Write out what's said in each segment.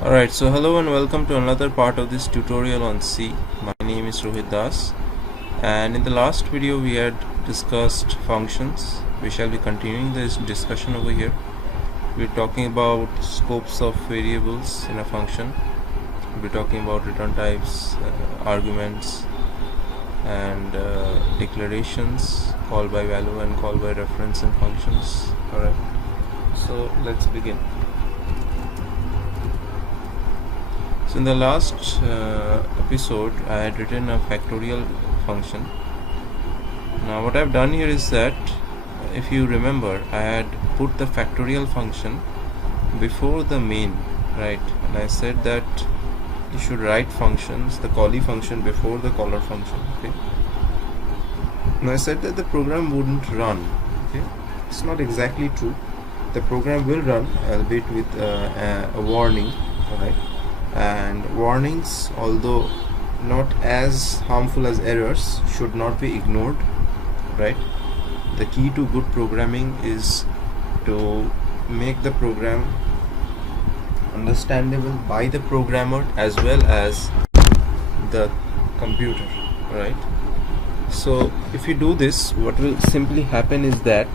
Alright, so hello and welcome to another part of this tutorial on C. My name is Rohit Das, and in the last video we had discussed functions. We shall be continuing this discussion over here. We're talking about scopes of variables in a function. We're talking about return types, arguments, and declarations, call by value and call by reference in functions. Alright, so let's begin. So in the last episode I had written a factorial function. Now what I've done here is that, if you remember, I had put the factorial function before the main, right? And I said that you should write functions, the callee function before the caller function. Okay. Now I said that the program wouldn't run. Okay. It's not exactly true. The program will run, albeit with a warning. Alright. And warnings, although not as harmful as errors, should not be ignored, right? The key to good programming is to make the program understandable by the programmer as well as the computer, right? So if you do this, what will simply happen is that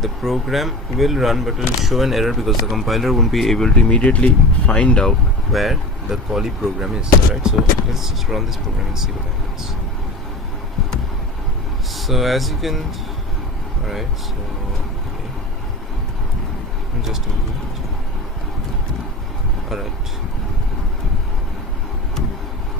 the program will run but will show an error because the compiler won't be able to immediately find out where the callee program is. Alright, so let's just run this program and see what happens. So as you can, alright, so okay, just a minute. Alright,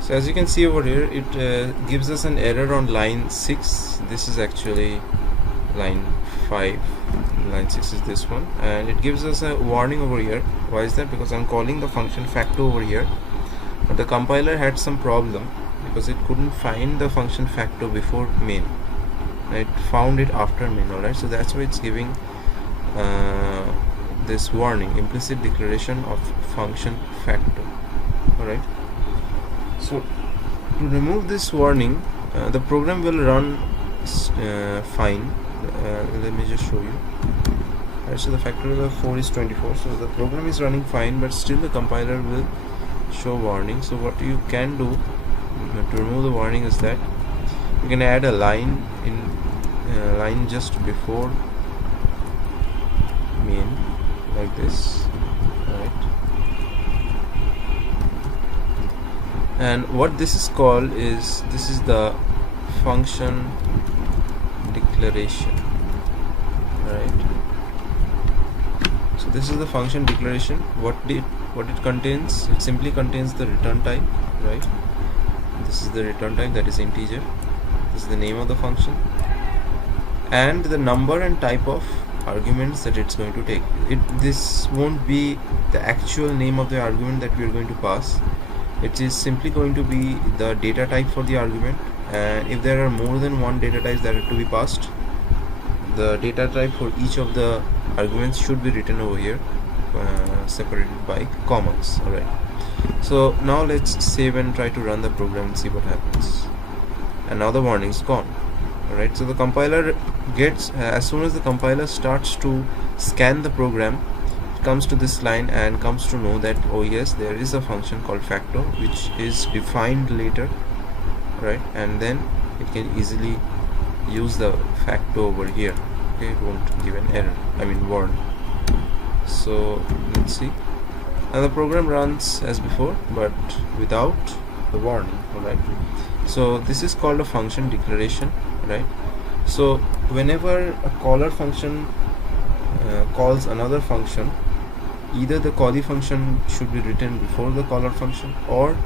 so as you can see over here, it gives us an error on line 6. This is actually line 5. Line 6 is this one, and it gives us a warning over here. Why is that? Because I'm calling the function facto over here, but the compiler had some problem because it couldn't find the function facto before main. It found it after main. Alright, so that's why it's giving this warning, implicit declaration of function facto. Alright, so to remove this warning, the program will run fine. Let me just show you. Right, so the factorial of 4 is 24, so the program is running fine, but still the compiler will show warning. So what you can do to remove the warning is that you can add a line in line just before main, like this. Right, and what this is called is, this is the function declaration. Right, so this is the function declaration. What it contains, it simply contains the return type, right? This is the return type, that is integer. This is the name of the function and the number and type of arguments that it's going to take. This won't be the actual name of the argument that we are going to pass. It is simply going to be the data type for the argument, and if there are more than one data types that are to be passed, the data type for each of the arguments should be written over here, separated by commas. Alright, so now let's save and try to run the program and see what happens. And now the warning is gone. Alright, so the compiler gets, as soon as the compiler starts to scan the program, it comes to this line and comes to know that, oh yes, there is a function called facto which is defined later, right? And then it can easily use the facto over here. Okay, it won't give an error, I mean warn. So let's see, and the program runs as before but without the warning. Alright, so this is called a function declaration, right? So whenever a caller function calls another function, either the callee function should be written before the caller function, or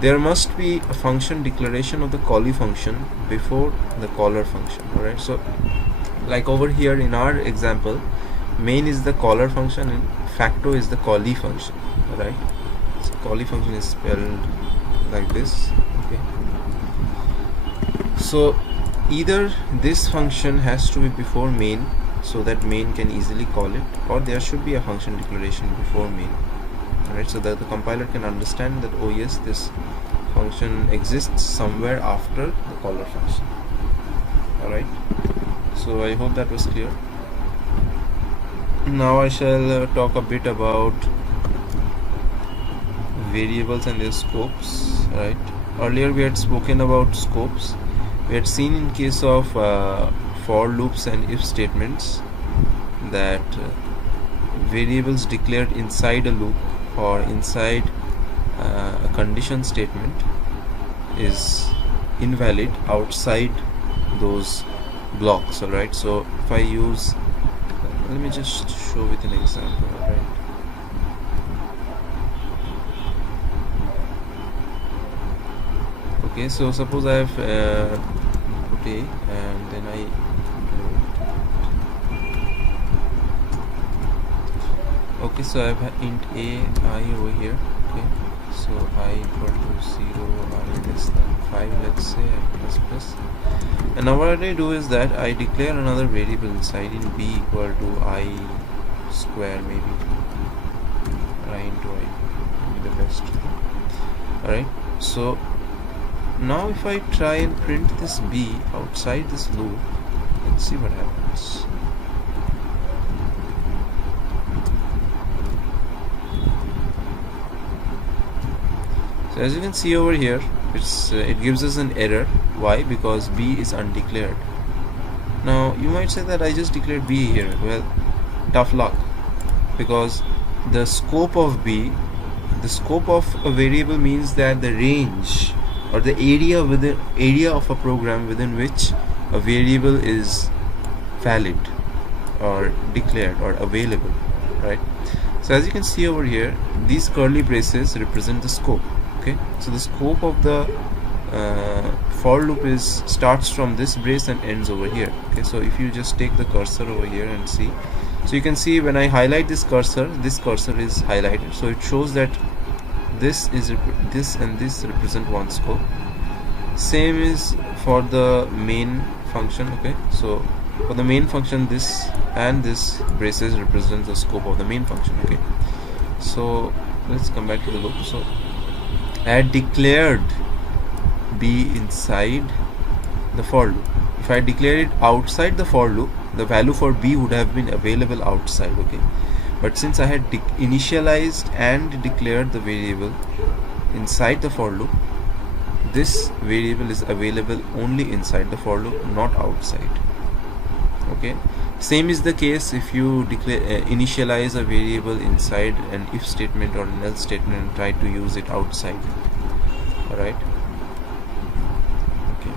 there must be a function declaration of the callee function before the caller function. Alright, so like over here in our example, main is the caller function and facto is the callee function. Alright, so callee function is spelled like this. Okay, so either this function has to be before main so that main can easily call it, or there should be a function declaration before main. Alright, so that the compiler can understand that, oh yes, this function exists somewhere after the caller function. Alright, so I hope that was clear. Now I shall talk a bit about variables and their scopes, right? Earlier we had spoken about scopes. We had seen in case of for loops and if statements that variables declared inside a loop or inside a condition statement is invalid outside those blocks. Alright, so if I use, let me just show with an example. Alright, okay, so suppose I have put a and then I do, okay, so I have int a I over here. Okay, so I equal to 0, I less than 5, let's say, I plus plus. And now what I do is that I declare another variable inside in b equal to I square, maybe I into I would be the best. Alright, so now if I try and print this b outside this loop, let's see what happens. So as you can see over here, it gives us an error. Why? Because b is undeclared. Now you might say that I just declared b here. Well, tough luck, because the scope of b, the scope of a variable means that the range or the area of a program within which a variable is valid or declared or available, right? So as you can see over here, these curly braces represent the scope. Okay, so the scope of the for loop starts from this brace and ends over here. Okay, so if you just take the cursor over here and see, so you can see when I highlight this cursor is highlighted, so it shows that this and this represent one scope. Same is for the main function. Okay, so for the main function, this and this braces represent the scope of the main function. Okay, so let's come back to the loop. So I had declared b inside the for loop. If I declare it outside the for loop, the value for b would have been available outside. Okay, but since I had initialized and declared the variable inside the for loop, this variable is available only inside the for loop, not outside. Okay, same is the case if you declare initialize a variable inside an if statement or an else statement and try to use it outside. Alright, okay,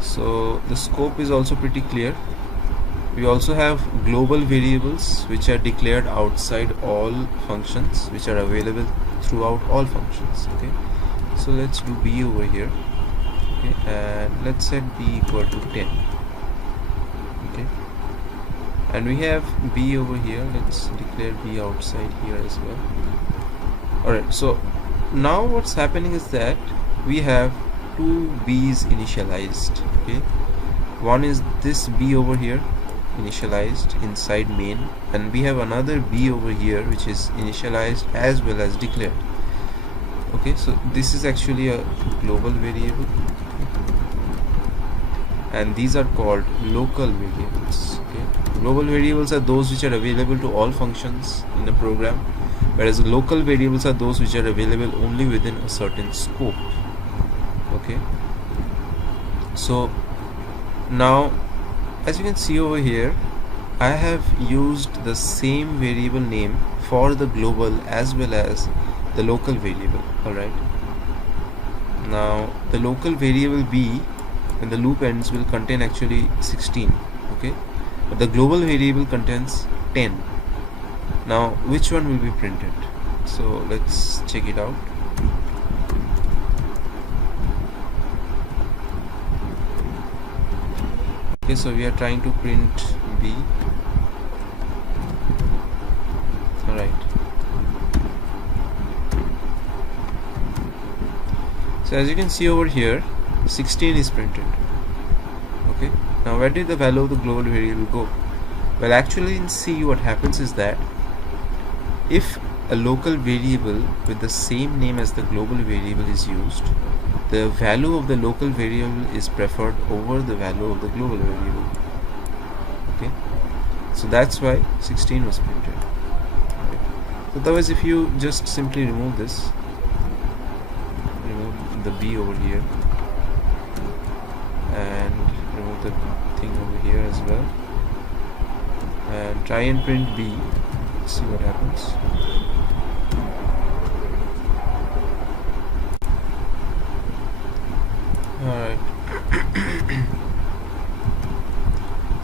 so the scope is also pretty clear. We also have global variables which are declared outside all functions, which are available throughout all functions. Okay, so let's do b over here. Okay, and let's set b equal to 10. Okay, and we have b over here. Let's declare b outside here as well. Alright, so now what's happening is that we have two b's initialized. Okay, one is this b over here initialized inside main, and we have another b over here which is initialized as well as declared. Okay, so this is actually a global variable. And these are called local variables. Okay, global variables are those which are available to all functions in a program, whereas local variables are those which are available only within a certain scope. Okay, so now as you can see over here, I have used the same variable name for the global as well as the local variable. Alright, now the local variable b when the loop ends will contain actually 16. Okay, but the global variable contains 10. Now which one will be printed? So let's check it out. Okay, so we are trying to print b. Alright, so as you can see over here, 16 is printed. Okay, now where did the value of the global variable go? Well, actually in C what happens is that if a local variable with the same name as the global variable is used, the value of the local variable is preferred over the value of the global variable. Okay, so that's why 16 was printed. Right. So otherwise, if you just simply remove this, remove the b over here, and remove the thing over here as well, and try and print b, see what happens. Alright.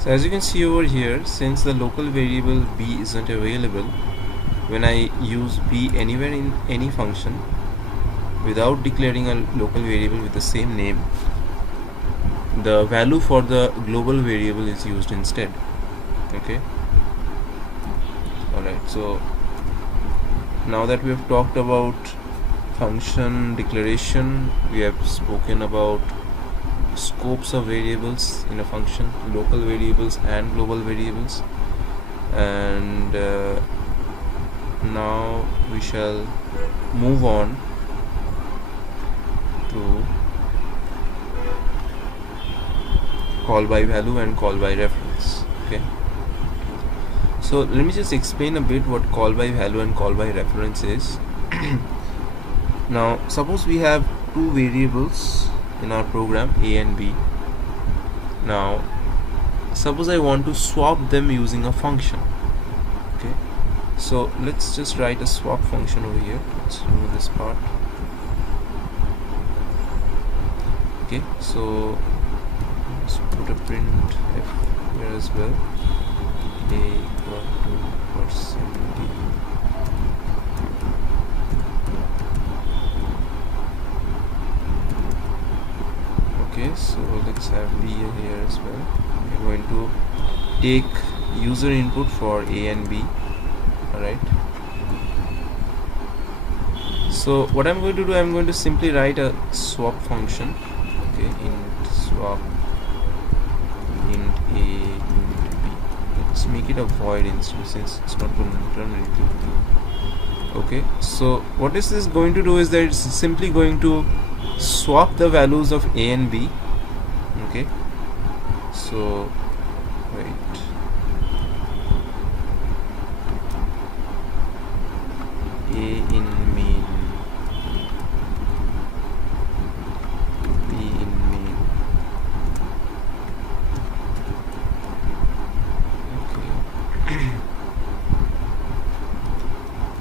So as you can see over here, since the local variable b isn't available, when I use b anywhere in any function without declaring a local variable with the same name, the value for the global variable is used instead. Okay. Alright, so now that we have talked about function declaration, we have spoken about scopes of variables in a function, local variables and global variables, and now we shall move on to call by value and call by reference. Okay, so let me just explain a bit what call by value and call by reference is. Now suppose we have two variables in our program, a and b. Now suppose I want to swap them using a function. Okay, so let's just write a swap function over here. Let's remove this part. Okay, so let's put a print f here as well. A equal to %d. Okay, so let's have b here as well. We're going to take user input for a and b. Alright, so what I'm going to do, I'm going to simply write a swap function. Okay, int swap int a int b. Let's make it a void instead, since it's not going to return anything. Okay, so what is this going to do is that it's simply going to swap the values of a and b. Okay, so wait, a in main, b in main. Okay.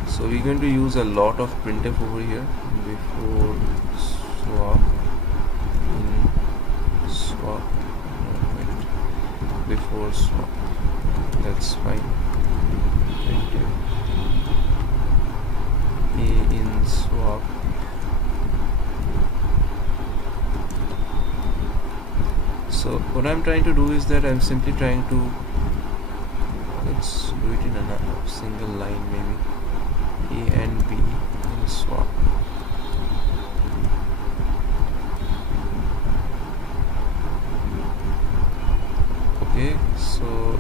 So we're going to use a lot of printf over here before swap in swap, no, wait, before swap, that's fine. Printf a in swap. So what I'm trying to do is that I'm simply trying to, let's do it in a single line, maybe a and b in swap. Okay, so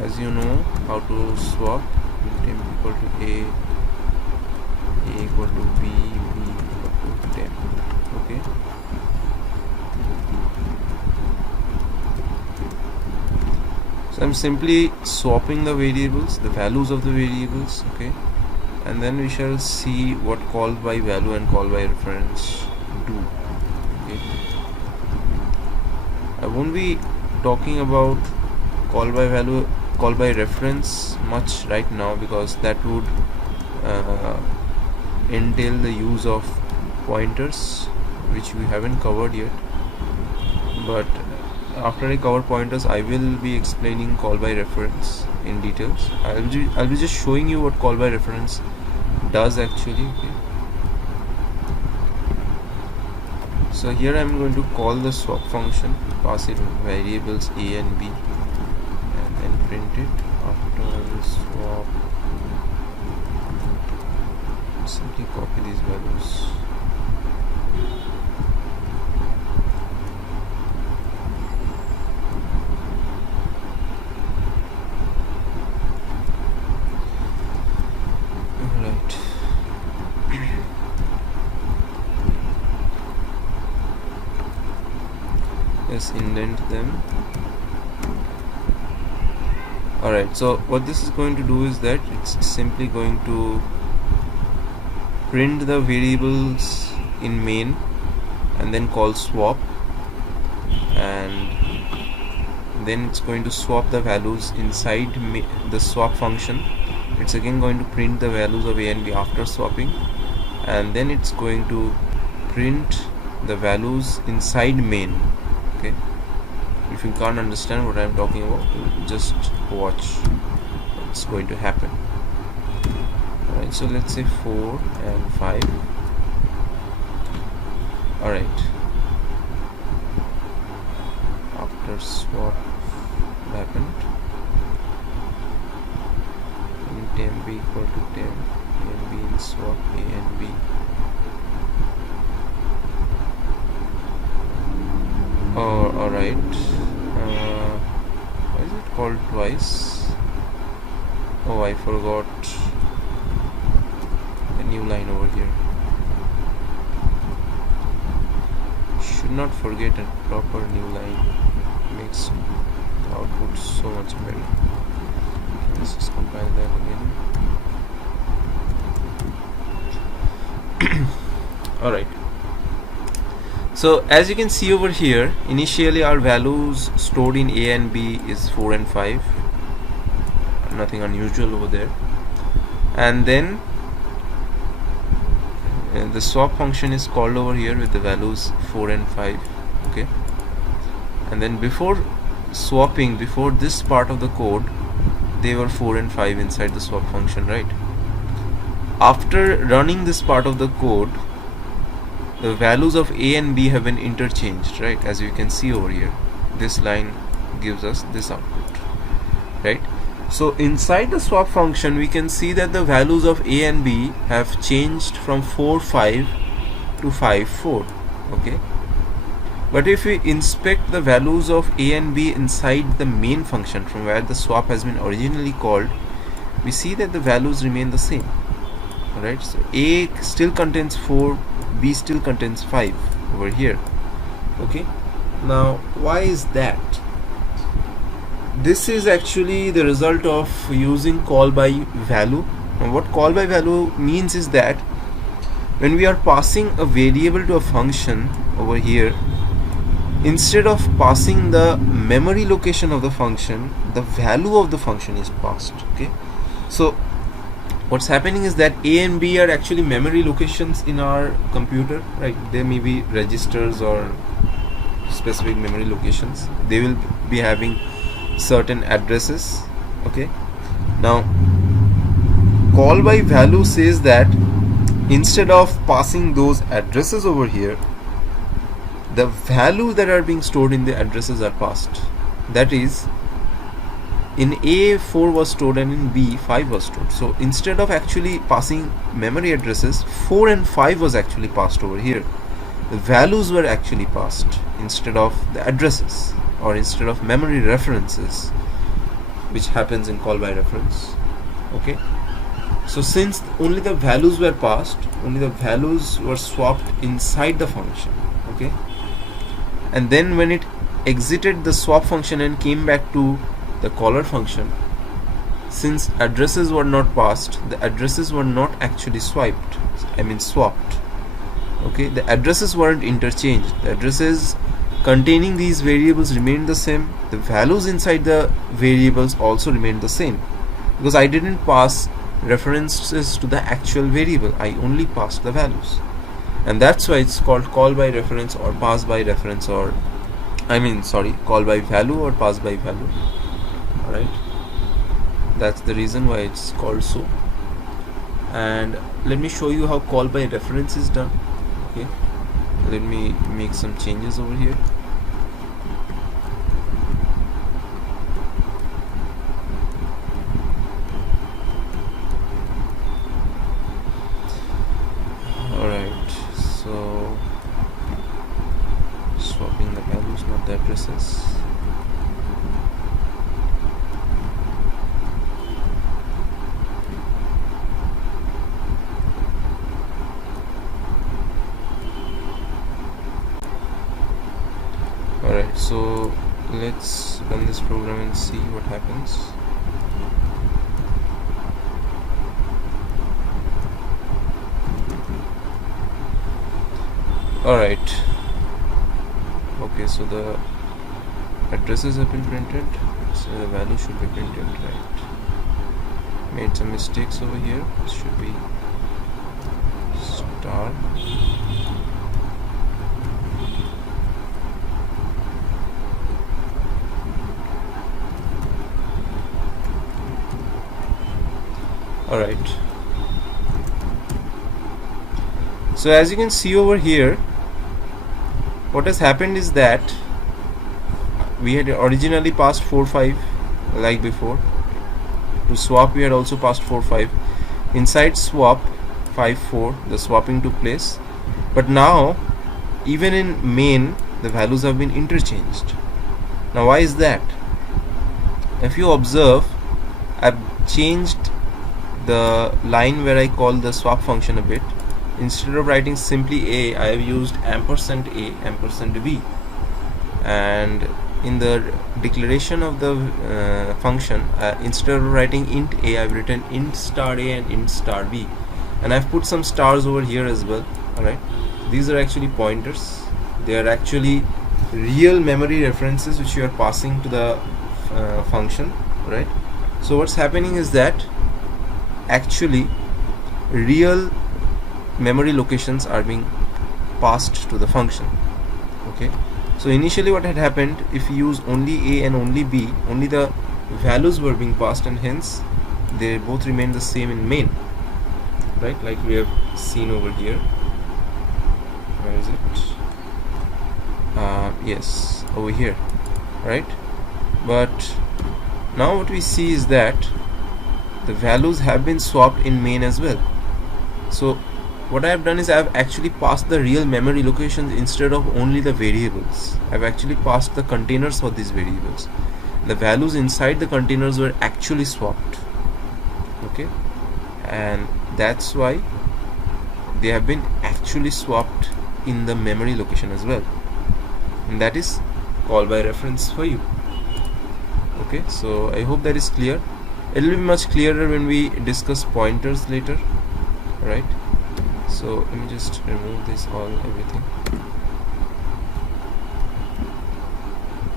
as you know how to swap, temp equal to a equal to b equal to temp. Okay, so I'm simply swapping the variables, the values of the variables. Okay, and then we shall see what call by value and call by reference do. Okay, I won't be talking about call by value, call by reference much right now, because that would entail the use of pointers, which we haven't covered yet. But after I cover pointers, I will be explaining call by reference in details. I'll be just showing you what call by reference does actually. Okay, so here I'm going to call the swap function, pass it variables a and b, and then print it after the swap. Simply copy these values. Alright. Let's indent them. Alright, so what this is going to do is that it's simply going to print the variables in main and then call swap, and then it's going to swap the values inside the swap function. It's again going to print the values of a and b after swapping, and then it's going to print the values inside main. Okay, if you can't understand what I'm talking about, just watch what's going to happen. Alright, so let's say 4 and 5. Alright, after swap happened, int mb equal to 10, mb in swap a and b. Oh, alright. Why is it called twice? Oh, I forgot the new line over here. Should not forget a proper new line. It makes the output so much better. Let's just compile that again. Alright. So as you can see over here, initially our values stored in a and b is 4 and 5. Nothing unusual over there. And then the swap function is called over here with the values 4 and 5. Okay, and then before swapping, before this part of the code, they were 4 and 5 inside the swap function, right? After running this part of the code, the values of a and b have been interchanged, right? As you can see over here, this line gives us this output, right? So inside the swap function, we can see that the values of a and b have changed from 4 5 to 5 4. Okay, but if we inspect the values of a and b inside the main function from where the swap has been originally called, we see that the values remain the same. Alright, so a still contains 4, b still contains 5 over here. Okay, now why is that? This is actually the result of using call by value. And what call by value means is that when we are passing a variable to a function over here, instead of passing the memory location of the function, the value of the function is passed. Okay, so what's happening is that a and b are actually memory locations in our computer, right? There may be registers or specific memory locations. They will be having certain addresses. Okay, now call by value says that instead of passing those addresses over here, the values that are being stored in the addresses are passed. That is, in A 4 was stored and in B 5 was stored. So instead of actually passing memory addresses, 4 and 5 was actually passed over here. The values were actually passed instead of the addresses, or instead of memory references, which happens in call by reference. Okay, so since only the values were passed, only the values were swapped inside the function. Okay, and then when it exited the swap function and came back to the caller function, since addresses were not passed, the addresses were not actually swapped. Okay, the addresses weren't interchanged. The addresses containing these variables remained the same. The values inside the variables also remained the same, because I didn't pass references to the actual variable, I only passed the values. And that's why it's called call by reference or pass by reference, or call by value or pass by value. Alright, that's the reason why it's called so. And let me show you how call by reference is done. Okay, let me make some changes over here. Alright, so swapping the values, not the addresses. Alright, so let's run this program and see what happens. Alright, okay, so the addresses have been printed, so the value should be printed, right? Made some mistakes over here. It should be star. Alright, so as you can see over here, what has happened is that we had originally passed 4 5 like before. To swap we had also passed 4 5. Inside swap 5 4 the swapping took place, but now even in main the values have been interchanged. Now why is that? If you observe, I've changed the line where I call the swap function a bit. Instead of writing simply a, I have used ampersand a ampersand b, and in the declaration of the function, instead of writing int a, I've written int star a and int star b, and I've put some stars over here as well. Alright, these are actually pointers. They are actually real memory references which you are passing to the function, right? So what's happening is that actually real memory locations are being passed to the function. Okay, so initially what had happened, if you use only a and only b, only the values were being passed, and hence they both remain the same in main, right? Like we have seen over here. Where is it? Yes, over here, right? But now what we see is that the values have been swapped in main as well. So what I have done is I have actually passed the real memory locations instead of only the variables. I have actually passed the containers for these variables. The values inside the containers were actually swapped. Okay, and that's why they have been actually swapped in the memory location as well, and that is call by reference for you. Okay, so I hope that is clear. It will be much clearer when we discuss pointers later. Right, so let me just remove this everything.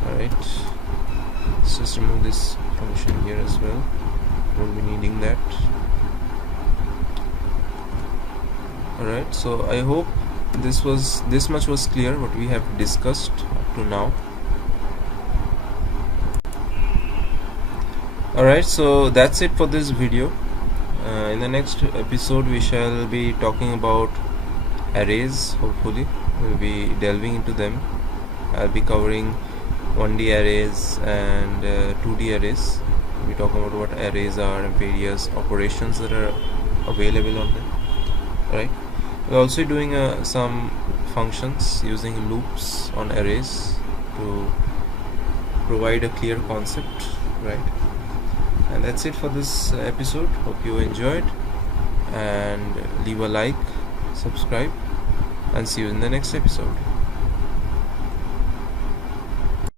Alright, let's just remove this function here as well. Won't be needing that. Alright, so I hope this much was clear what we have discussed up to now. Alright, so that's it for this video. In the next episode we shall be talking about arrays. Hopefully we'll be delving into them. I'll be covering 1D arrays and 2D arrays. We'll be talking about what arrays are and various operations that are available on them. Right, we're also doing some functions using loops on arrays to provide a clear concept. Right, and that's it for this episode. Hope you enjoyed, and leave a like, subscribe, and see you in the next episode.